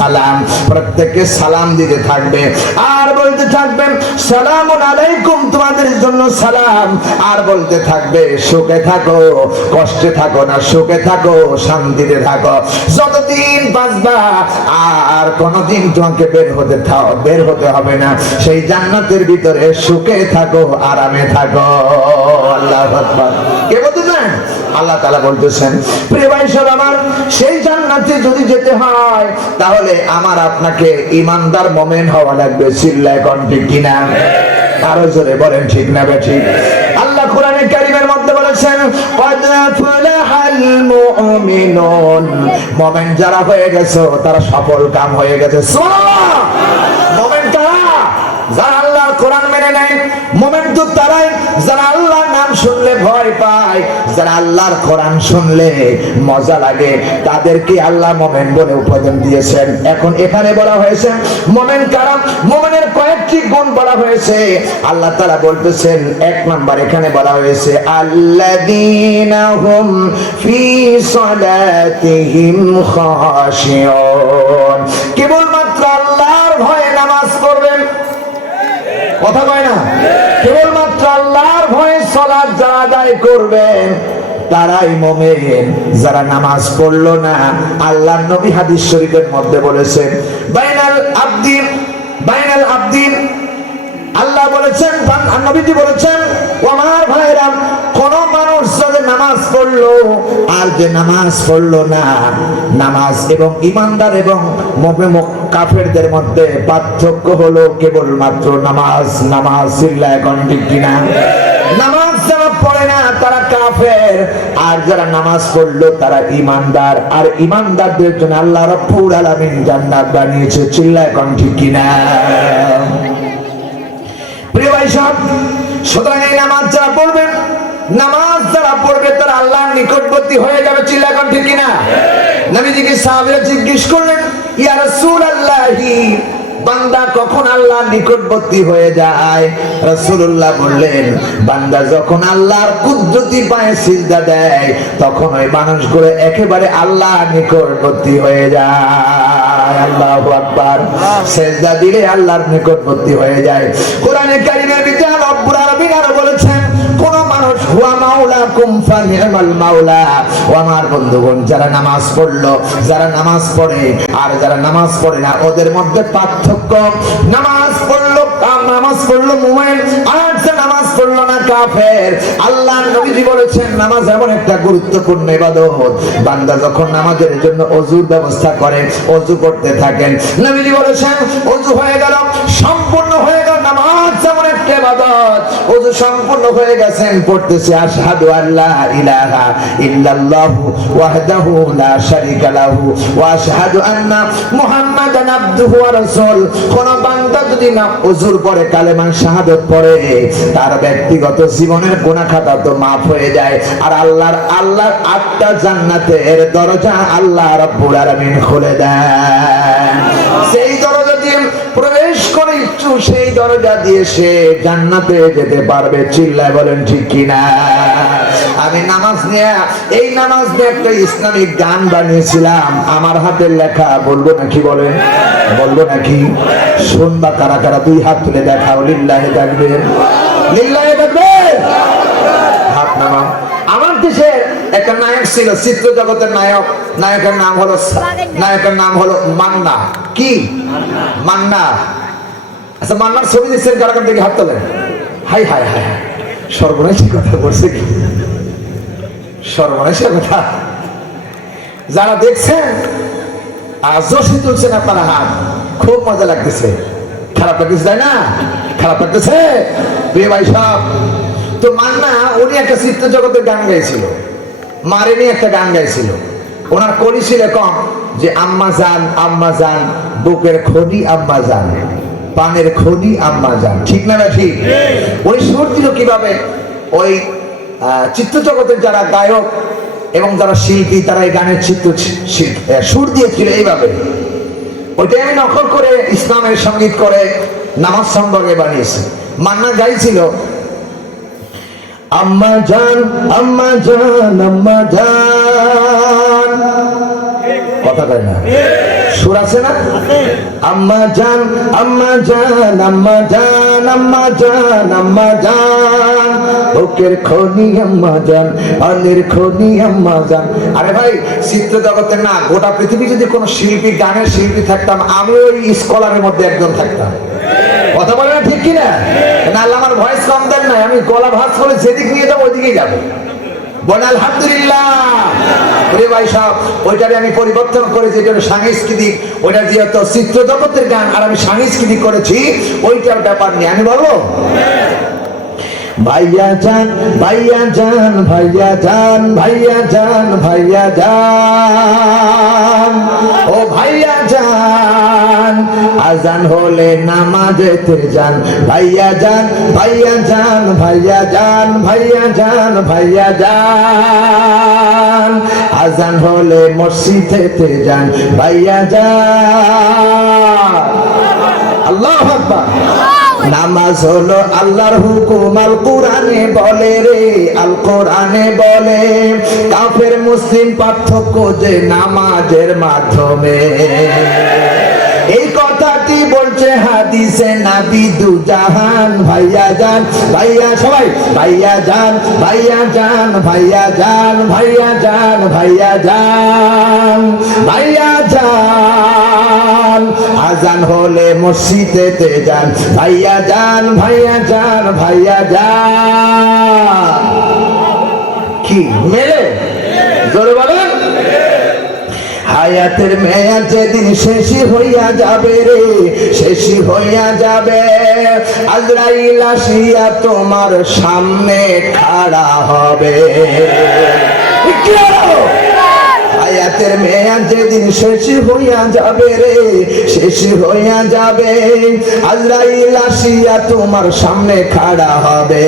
সালাম প্রত্যেককে সালাম দিতে থাকবে। আর বলতে থাকবেন সালামুন আলাইকুম, তোমাদের জন্য সালাম। আর বলতে থাকবে, সুখে থাকো, কষ্টে থাকো না, সুখে থাকো, শান্তিতে থাকো। যতদিন বাঁচবা, আর কোনদিন তোমাকে বের হতে থাও, বের হতে হবে না। সেই জান্নাতের ভিতরে সুখে থাকো, আরামে থাকো। আল্লাহ তালা বলতেছেন আমার, সেই জান্নাতে যদি যেতে হয়, তাহলে আমার আপনাকে ইমানদার মোমেন হওয়া লাগবে সিল্লা কিনা আরও জোরে বলেন, ঠিক না বেঠি আল্লাহ কোরআনে কারিমের মধ্যে বলেছেন মোমেন যারা হয়ে গেছে, তারা সফল কাম হয়ে গেছে। সোনা শুনলে ভয় পায়। যারা আল্লাহর কোরআন শুনলে মজা লাগে, তাদেরকে আল্লাহ মোমেন বলে উপাদান দিয়েছেন। এখন এখানে বলা হয়েছে, মোমেন কারা? মোমেনের কয়েকটি গুণ বলা হয়েছে। আল্লাহ তাআলা বলতেছেন, এক নাম্বার এখানে বলা হয়েছে, আল্লাযীনা হুম ফি সালাতিহিম খাশিউন। কথা কয় না? কেবলমাত্র আল্লাহর ভয়ে সলাৎ যারা আদায় করবেন, তারাই মোমেন। যারা নামাজ পড়ল না, আল্লাহর নবী হাদিস শরীফের মধ্যে বলেছেন, বাইনাল আব্দিন বাইনাল আব্দিন আল্লাহ বলেছেন নবীজি বলেছেন ও আমার ভাইরা কোন মানুষ যদি নামাজ পড়ল, আর যে নামাজ পড়ল না, নামাজ এবং ইমানদার এবং কাফেরদের মধ্যে পার্থক্য হলো কেবলমাত্র নামাজ নামাজ চিল্লা এখন ঠিক কিনা? নামাজ যারা পড়ে না, তারা কাফের। আর যারা নামাজ পড়ল, তারা ইমানদার। আর ইমানদারদের জন্য আল্লাহ রব্বুল আলামিন জান্নাত বানিয়েছে, চিল্লা এখন ঠিক কিনা? প্রিয় ভাই সাহেব, সুতরাং এই নামাজ যারা পড়বেন নামাজ যারা পড়বে তারা আল্লাহর নিকটবর্তী হয়ে যাবে চিল্লাখন ঠিক কিনা? নবীজিকে সাহাবীরা জিজ্ঞেস করলেন ইয়া রাসূলুল্লাহি বান্দা কখন আল্লাহর নিকটবর্তী হয়ে যায়? রাসূলুল্লাহ বললেন বান্দা যখন আল্লাহর কুদরতি পায়ে সিজদা দেয় তখন ওই মানুষগুলো একেবারে আল্লাহর নিকটবর্তী হয়ে যায়। আল্লাহু আকবার। সেজদা দিলে আল্লাহর নিকটবর্তী হয়ে যায়। কোরআনে কারিমের আমার বন্ধুগণ, যারা নামাজ পড়ল, যারা নামাজ পড়ে, আর যারা নামাজ পড়ে না, ওদের মধ্যে পার্থক্য, নামাজ পড়ল নামাজ পড়ল আর নামাজ পড়ল না কাফের। আল্লাহ নবীজি বলেছেন, নামাজ এমন একটা গুরুত্বপূর্ণ ইবাদত। বান্দা যখন নামাজের জন্য অজুর ব্যবস্থা করে, অজু করতে থাকেন, নবীজি বলেছেন, অজু হয়ে গেল সম্পূর্ণ হয়ে গেল নামাজ যেমন একটা ইবাদত সম্পূর্ণ হয়ে গেছেন, পড়তেছে, আশহাদু আল্লাহ ইলাহা ইল্লাল্লাহু ওয়াহদাহু লা শারীকা লাহু ওয়া আশহাদু আন্না মুহাম্মাদান আবদুহু ওয়া রাসূল। কোন বান্দা যদি না অজুর পরে কালেমা শাহাদাত পড়ে, তার ব্যক্তিগত জীবনের গুনাহ খাতা তো maaf হয়ে যায়। আর আল্লাহর আল্লাহর আটটা জান্নাতের দরজা আল্লাহ রাব্বুল আলামিন খুলে দেন। সেই দরজা দিয়ে প্রবেশ করে ইচ্ছু সেই দরজা দিয়ে সে জান্নাতে যেতে পারবে। চিল্লায় বলেন ঠিক কিনা? আমি নামাজ নিয়ে এই নামাজ নিয়ে একটা ইসলামিক গান বানিয়েছিলাম। আমার হাতের লেখা বলব নাকি বলেন? বলব নাকি? শুনবা কারা কারা দুই হাত তুলে দেখাও। লিল্লাহে থাকবে লিল্লাহে থাকবে হাত নামাও। আমার দেশে একটা নায়ক ছিল চিত্র জগতের নায়ক। নায়কের নাম হলো নায়কের নাম হলো মান্না। কি? মান্না। আচ্ছা মান্নার ছবি দিচ্ছেন কারাকার দিকে হাত তোলেন? হাই হাই হাই সর্বনাশী কথা বলছে কি? সর্বনাশী কথা। যারা দেখছেন আর জোশি তুলছেন আপনারা হাত। খুব মজা লাগতেছে। খারাপ লাগতেছে, তাই না? খারাপ লাগতেছে। প্রিয় ভাই সব, তো মান্না, উনি একটা চিত্র জগতের গান গাইছিল। মারেনি একটা গান গাইছিল। ওনার কলি ছিল কম যে, আম্মা যান আম্মা যান, বুকের খনি আম্মা জান পানের খনি আম্মা জান ঠিক না না ঠিক? উনি সুর দিল কীভাবে ওই চিত্র জগতের যারা গায়ক এবং যারা শিল্পী তারা এই গানের চিত্র সুর দিয়েছিল এইভাবে। ওইটাই আমি নকল করে ইসলামের সংগীত করে নামাজ সম্পর্কে বানিয়েছি। মান্না গাইছিল আম্মা জান আম্মা জান আম্মা জান। কথা কয় না? সুর আছে না? আম্মা জান আম্মা জান আম্মা জান আম্মা জান আম্মা জান। বুকের খনি আম্মা জান খনি আম্মা জান। আরে ভাই, চিত্র জগতে না, গোটা পৃথিবী যদি কোনো শিল্পী, গানের শিল্পী থাকতাম, আমি ওই স্কলারের মধ্যে একজন থাকতাম। কথা বলে না ঠিক কিনা? না আল্লাহ আমার ভয়েস কম দেন নাই, আমি গলা ভাস করে যেদিক নিয়ে যাব ওইদিকেই যাব। বলে আলহামদুলিল্লাহ ভাই সব ওইটারে আমি পরিবর্তন করেছি যেটা সাংস্কৃতিক, ওইটা যেহেতু চিত্র জগতের গান আর আমি সাংস্কৃতিক করেছি, ওইটার ব্যাপার নিয়ে আমি বলব। ভাইয়া যান ভাইয়া যান ভাইয়া যান ভাইয়া যান ভাইয়া যান। ও ভাইয়া যান। আজান হলে নামাজেতে যান। ভাইয়া যান ভাইয়া যান ভাইয়া যান ভাইয়া যান ভাইয়া যান। আজান হলে মসজিদেতে যান। ভাইয়া যান। আল্লাহ আকবার। নামাজ হলো আল্লাহর হুকুম। আল কোরআনে বলে রে, আল কোরআনে বলে, কাফের, মুসলিম পার্থক্য যে নামাজের মাধ্যমে। বলছে হাদিসে নাবি দু জাহান, ভাইয়া যান, ভাইয়া সবাই, ভাইয়া যান ভাইয়া যান ভাইয়া যান ভাইয়া যান ভাইয়া যান ভাইয়া যান। আজান হলে মসজিদেতে যান, ভাইয়া যান ভাইয়া যান ভাইয়া যান। কি, মেলে? জোরে বলেন হায়াতের মেয়াদ যেদিন শেষই হইয়া যাবে রে, শেষই হইয়া যাবে আজরাইল আসিয়া তোমার সামনে খাড়া হবে কি? হায়াতের মেয়াদ যেদিন শেষ হইয়া যাবে রে, শেষ হইয়া যাবে। আজরাইল আসিয়া তোমার সামনে খাড়া হবে।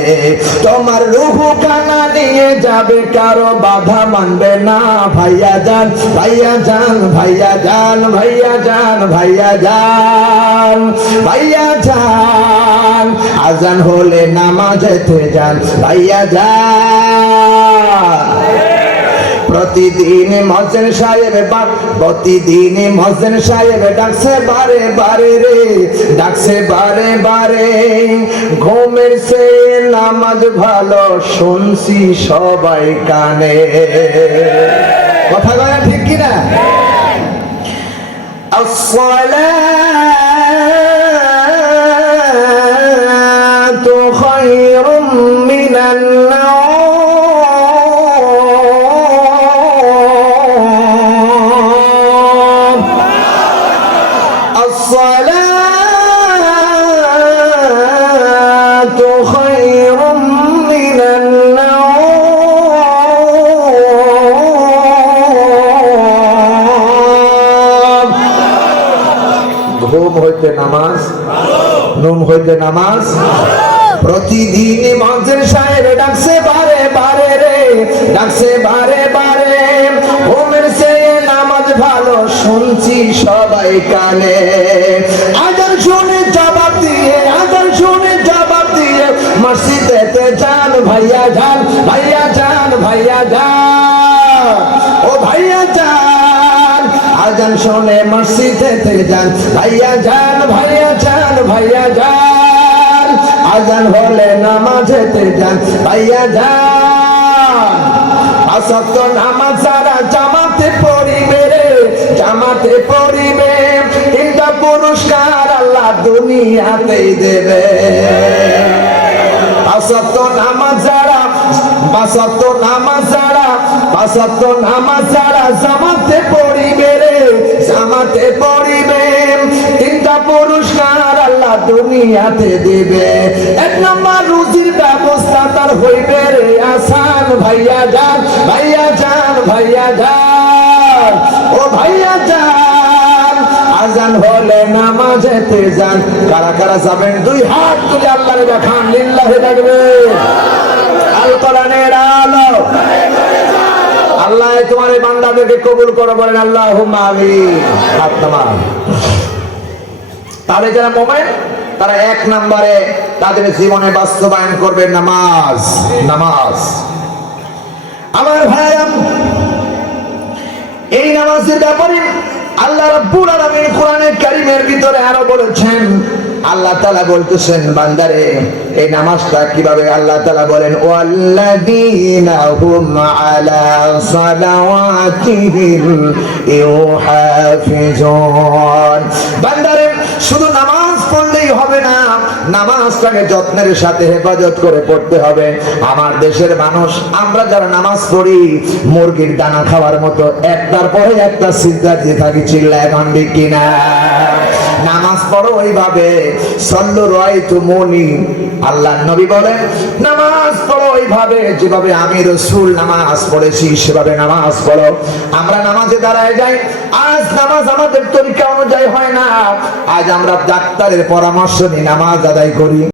তোমার রুহু কানা নিয়ে যাবে, কারও বাধা মানবে না। ভাইয়া যান ভাইয়া যান ভাইয়া যান ভাইয়া যান ভাইয়া যান ভাইয়া যান। আজান হলে নামাজেতে যান, ভাইয়া যান। প্রতিদিন মজেন সাহেব বার প্রতিদিন মজেন সাহেব ডাকছে বারে বারে রে ডাকছে বারে বারে ঘুমের সে নামাজ ভালো শুনছি সবাই কানে কথা কয় ঠিক কিনা الصلاة خير من النوم নামাজ নুম হইতে নামাজ। প্রতিদিন মঞ্চের সাহেব ডাকছে, বারে বারে রে, ডাকছে, বারে বারে। ঘুমের সে নামাজ ভালো শুনছি সবাই কানে। আজান শুনে জবাব দিয়ে, আজান শুনে জবাব দিয়ে, মসজিদেতে যান ভাইয়া যান ভাইয়া যান ভাইয়া যান। আজান শুনে মসজিদেতে যান। ভাইয়া যান ভাইয়া যান ভাইয়া যান। আজান হলে নামাজেতে যান। ভাইয়া যান। আসক্ত নামাজ যারা জামাতে পড়িবে জামাতে পড়িবে। তিনটা পুরস্কার আল্লাহ দুনিয়াতেই দেবে। পাঁচত্ব নামাজ যারা পাঁচত্ব নামাজ যারা পাঁচত্ব নামাজ যারা জামাতে পড়িবে রে পড়িবে, তিনটা পুরস্কার আল্লাহ দুনিয়াতে দেবে। এক নম্বর রুজির ব্যবস্থা তার হইবে রে আসান, ভাইয়া যান ভাইয়া যান ভাইয়া যান। ও ভাইয়া যান, আজান হলে নামাজেতে যান। কারা কারা যাবেন? দুই হাত তুলে আল্লাহরে দেখান লিল্লাহে দেখবে আল কোরআনের আলো। আল্লাহ, তোমার এই বান্দাদেরকে কবুল করো বলেন আল্লাহ হাত তাহলে যারা মোমেন, তারা এক নম্বরে তাদের জীবনে বাস্তবায়ন করবে নামাজ নামাজ। আমার ভাইরাম এই নামাজের ব্যাপারে আল্লাহ রাব্বুল আলামিন কোরআনে কারীমের ভিতরে আরও বলেছেন, আল্লাহ তাআলা বলতেছেন, বান্দারে এই নামাজটা কীভাবে আল্লাহ তাআলা বলেন, ওয়াল্লাযীনা শুধু নামাজ পড়লেই হবে না, নামাজটাকে যত্নের সাথে হেফাজত করে পড়তে হবে। আমার দেশের মানুষ, আমরা যারা নামাজ পড়ি, মুরগির দানা খাওয়ার মতো, একটার পরে একটা সিদ্ধা দিয়ে থাকি চিল্লা এখন কিনা? নামাজ পড়ো ওইভাবে, সল্লু রয় তু মনি আল্লাহ নবী বলেন, নামাজ পড়ো ওইভাবে, যেভাবে আমি রসুল নামাজ পড়েছি, সেভাবে নামাজ পড়ো। আমরা নামাজে দাঁড়ায় যাই, আজ নামাজ আমাদের তরিকা অনুযায়ী হয় না। আজ আমরা ডাক্তারের পরামর্শ নিয়ে নামাজ আদায় করি।